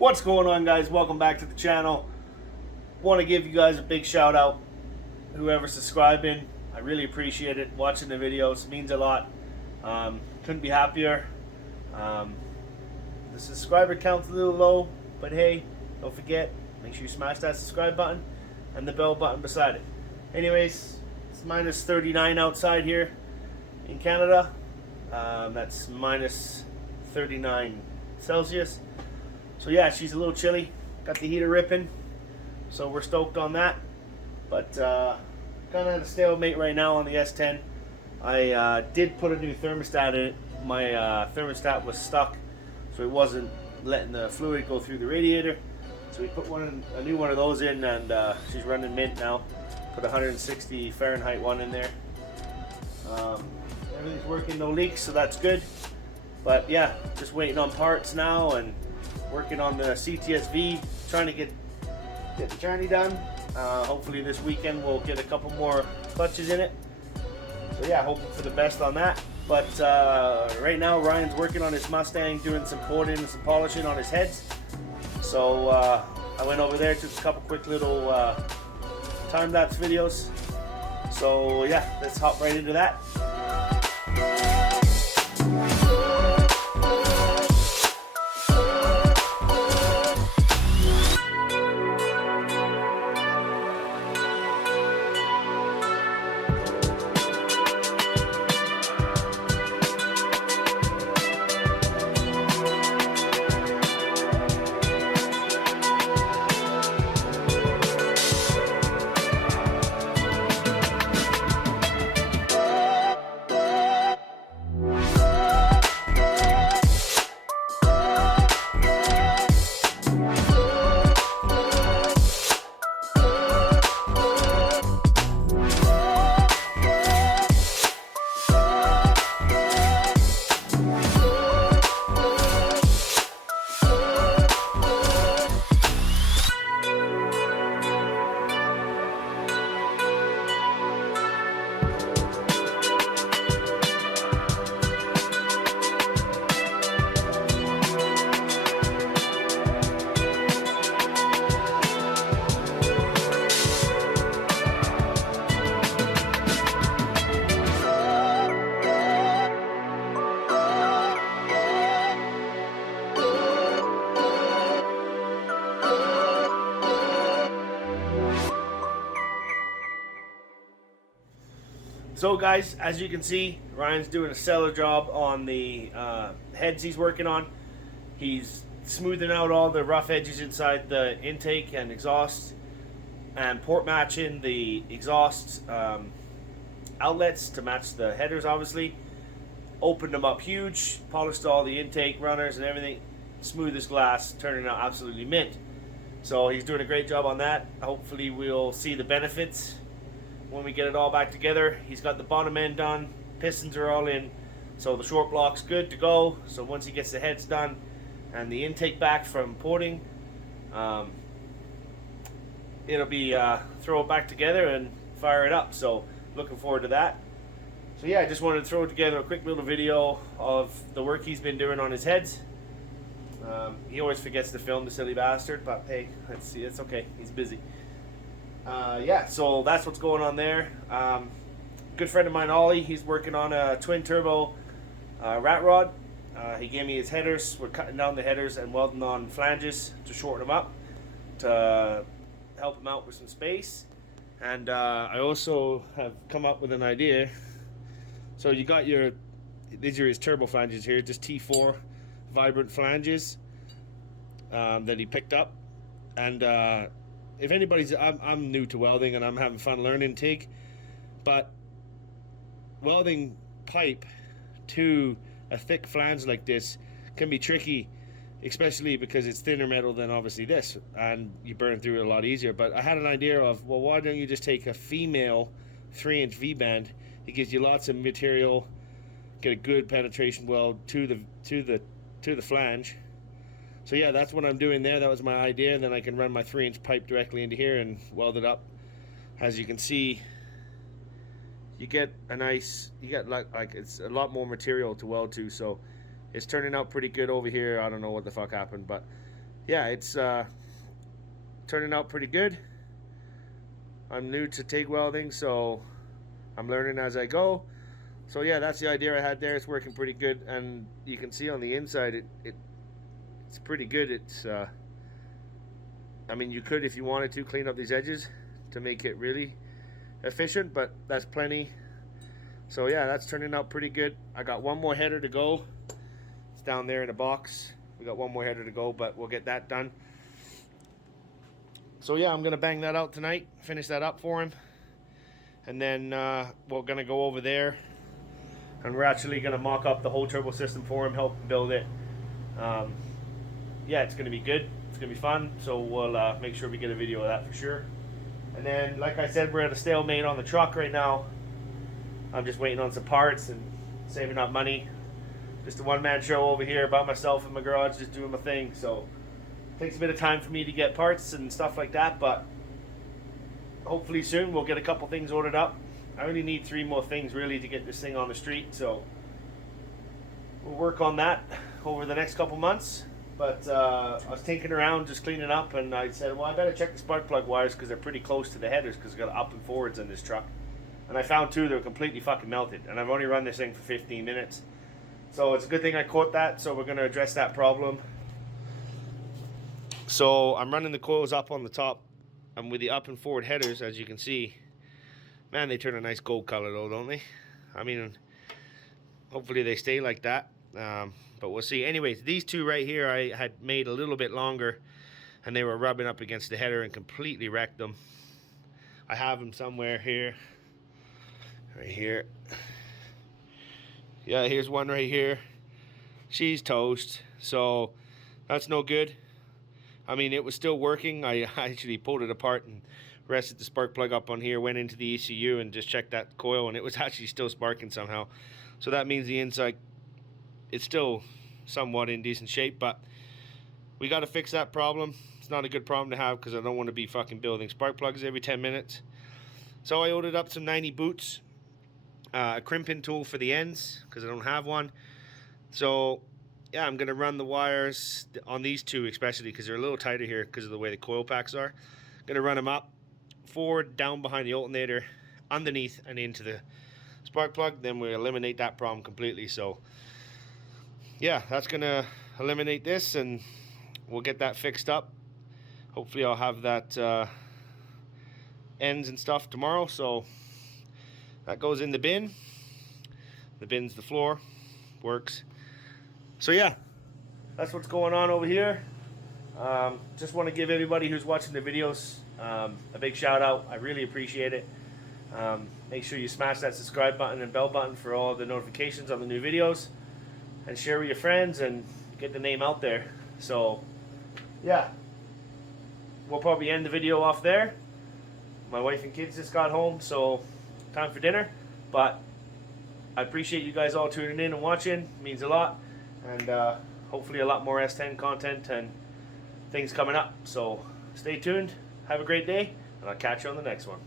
What's going on, guys? Welcome back to the channel. Want to give you guys a big shout out, whoever's subscribing. I really appreciate it. Watching the videos means a lot. Couldn't be happier. The subscriber count's a little low, but hey, don't forget, make sure you smash that subscribe button and the bell button beside it. Anyways, it's minus 39 outside here in Canada. That's minus 39 Celsius. So yeah, she's a little chilly. Got the heater ripping, so we're stoked on that. But kind of at a stalemate right now on the S10. I did put a new thermostat in it. My thermostat was stuck, so it wasn't letting the fluid go through the radiator. So we put a new one of those in, and she's running mint now. Put 160 Fahrenheit one in there. Everything's working, no leaks, so that's good. But yeah, just waiting on parts now and working on the CTSV, trying to get the journey done. Hopefully this weekend we'll get a couple more clutches in it. So yeah, hoping for the best on that. But right now Ryan's working on his Mustang, doing some porting and some polishing on his heads. So I went over there, took a couple quick little time-lapse videos. So yeah, let's hop right into that. So guys, as you can see, Ryan's doing a stellar job on the heads he's working on. He's smoothing out all the rough edges inside the intake and exhaust, and port matching the exhaust outlets to match the headers, obviously. Opened them up huge, polished all the intake runners and everything, smooth as glass, turning out absolutely mint. So he's doing a great job on that. Hopefully we'll see the benefits when we get it all back together. He's got the bottom end done, pistons are all in, so the short block's good to go. So once he gets the heads done and the intake back from porting, it'll be throw it back together and fire it up. So looking forward to that. So yeah, I just wanted to throw together a quick little video of the work he's been doing on his heads. He always forgets to film, the silly bastard, but hey, let's see, it's okay, he's busy. Yeah, so that's what's going on there. Good friend of mine, Ollie, he's working on a twin turbo rat rod. He gave me his headers. We're cutting down the headers and welding on flanges to shorten them up to help him out with some space. And I also have come up with an idea. So you got these are his turbo flanges here, just T4 vibrant flanges that he picked up. And if anybody's, I'm new to welding and I'm having fun learning TIG, but welding pipe to a thick flange like this can be tricky, especially because it's thinner metal than obviously this, and you burn through it a lot easier. But I had an idea of, well, why don't you just take a female 3-inch V-band? It gives you lots of material, get a good penetration weld to the flange. So yeah, that's what I'm doing there. That was my idea. And then I can run my 3-inch pipe directly into here and weld it up. As you can see, you get like it's a lot more material to weld to. So it's turning out pretty good over here. I don't know what the fuck happened, but yeah, it's turning out pretty good. I'm new to TIG welding, so I'm learning as I go. So yeah, that's the idea I had there. It's working pretty good, and you can see on the inside it's pretty good. It's I mean, you could, if you wanted to, clean up these edges to make it really efficient, but that's plenty. So yeah, that's turning out pretty good. I got one more header to go. It's down there in the box. We got one more header to go, but we'll get that done. So yeah, I'm gonna bang that out tonight, finish that up for him, and then we're gonna go over there, and we're actually gonna mock up the whole turbo system for him, help him build it. Yeah, it's gonna be good. It's gonna be fun. So we'll make sure we get a video of that for sure. And then, like I said, we're at a stalemate on the truck right now. I'm just waiting on some parts and saving up money. Just a one-man show over here by myself in my garage, just doing my thing. So it takes a bit of time for me to get parts and stuff like that, but hopefully soon we'll get a couple things ordered up. I only need 3 more things really to get this thing on the street, so we'll work on that over the next couple months. But I was tinkering around, just cleaning up, and I said, well, I better check the spark plug wires because they're pretty close to the headers because it's got up and forwards in this truck. And I found 2 that were completely fucking melted, and I've only run this thing for 15 minutes. So it's a good thing I caught that, so we're going to address that problem. So I'm running the coils up on the top, and with the up and forward headers, as you can see, man, they turn a nice gold color though, don't they? I mean, hopefully they stay like that. But we'll see. Anyways, these 2 right here I had made a little bit longer, and they were rubbing up against the header and completely wrecked them. I have them somewhere here. Right here. Yeah, here's one right here. She's toast. So that's no good. I mean, it was still working. I actually pulled it apart and rested the spark plug up on here, went into the ECU and just checked that coil, and it was actually still sparking somehow. So that means the inside, it's still somewhat in decent shape, but we got to fix that problem. It's not a good problem to have because I don't want to be fucking building spark plugs every 10 minutes. So I ordered up some 90 boots, a crimping tool for the ends because I don't have one. So yeah, I'm gonna run the wires on these 2 especially because they're a little tighter here because of the way the coil packs are. Gonna run them up, forward, down behind the alternator, underneath and into the spark plug. Then we eliminate that problem completely. So yeah, that's gonna eliminate this, and we'll get that fixed up. Hopefully I'll have that ends and stuff tomorrow. So that goes in the bin. The bin's the floor. Works. So yeah, that's what's going on over here. Just want to give everybody who's watching the videos a big shout out. I really appreciate it. Make sure you smash that subscribe button and bell button for all the notifications on the new videos, and share with your friends and get the name out there. So yeah, we'll probably end the video off there. My wife and kids just got home, so time for dinner. But I appreciate you guys all tuning in and watching. It means a lot. And hopefully a lot more S10 content and things coming up. So stay tuned. Have a great day, and I'll catch you on the next one.